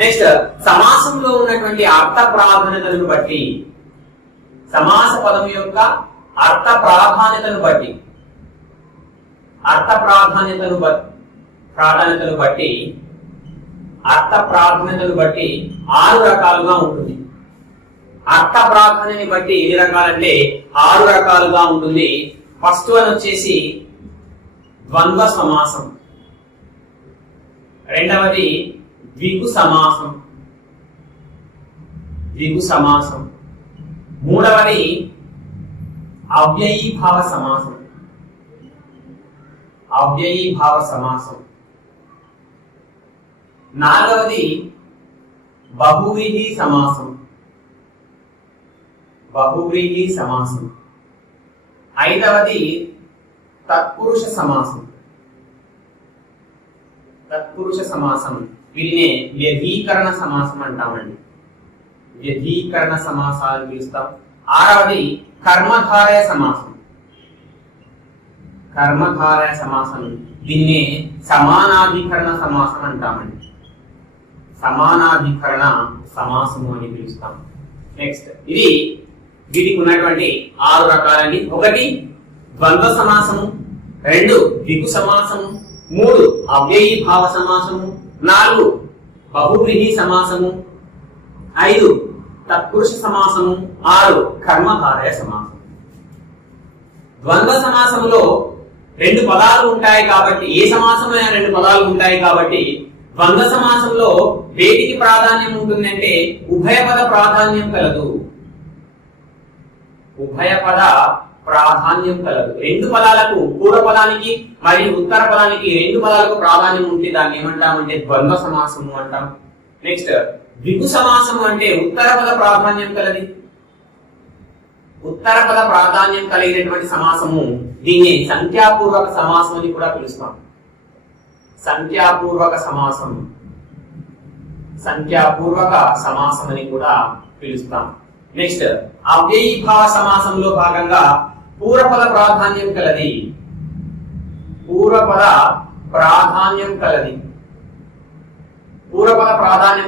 Next సమాసంలో ఉన్నటువంటి అర్థ ప్రాధాన్యతను బట్టి, సమాస పదం యొక్క అర్థ ప్రాధాన్యతను బట్టి, అర్థ ప్రాధాన్యతను బట్టి అర్థ ప్రాధాన్యతను బట్టి 6 రకాలుగా ఉంటుంది. అర్థ ప్రాధాన్యతని బట్టి ఎన్ని రకాలంటే 6 రకాలుగా ఉంటుంది. ఫస్ట్ వన్ వచ్చేసి ద్వంద్వ సమాసం, రెండవది ద్విగు సమాసం, మూడవది అవ్యయీభావ సమాసం, నాలుగవది బహువ్రీహి సమాసం, ఐదవది తత్పురుష సమాసం. వీటినే వ్యధీకరణ సమాసం అంటామండి, వ్యధీకరణ సమాసాలు పిలుస్తాం. ఆరవది కర్మధారయ సమాసం, దీన్నే సమానాధికరణ సమాసం అంటామండి, సమానాధికరణ సమాసము అని పిలుస్తాం. నెక్స్ట్ ఇది వీటికి ఉన్నటువంటి 6 రకాలండి. 1 ద్వంద్వ సమాసము, 2 ద్విగు సమాసము, 3 అవ్యయీభావ సమాసము, 4 బహువ్రీహి సమాసము, 5 తత్పురుష సమాసము, 6 కర్మధారయ సమాసం. ద్వంద్వ సమాసములో 2 పదాలు ఉంటాయి కాబట్టి, ఏ సమాసమైన 2 పదాలు ఉంటాయి కాబట్టి ద్వంద్వ సమాసంలో వేటికి ప్రాధాన్యం ఉంటుందంటే ఉభయపద ప్రాధాన్యం కలదు. ఉభయపద ప్రాధాన్యం కలదు. 2 పదాలకు, పూర్వ పదానికి మరియు ఉత్తర పదానికి 2 పదాలకు ప్రాధాన్యం ఉంటే దాన్ని ఏమంటామంటే ద్వంద్వ సమాసము అంటాం. నెక్స్ట్ ద్విగు సమాసము అంటే ఉత్తర పద ప్రాధాన్యం కలది. ఉత్తర పద ప్రాధాన్యం కలిగినటువంటి సమాసము, దీన్ని సంఖ్యాపూర్వక సమాసం అని కూడా పిలుస్తాం. సంఖ్యాపూర్వక సమాసం అని కూడా పిలుస్తాం. నెక్స్ట్ అవ్యయీభావ సమాసంలో భాగంగా పూర్వపద ప్రాధాన్యం కలది. పూర్వపద ప్రాధాన్యం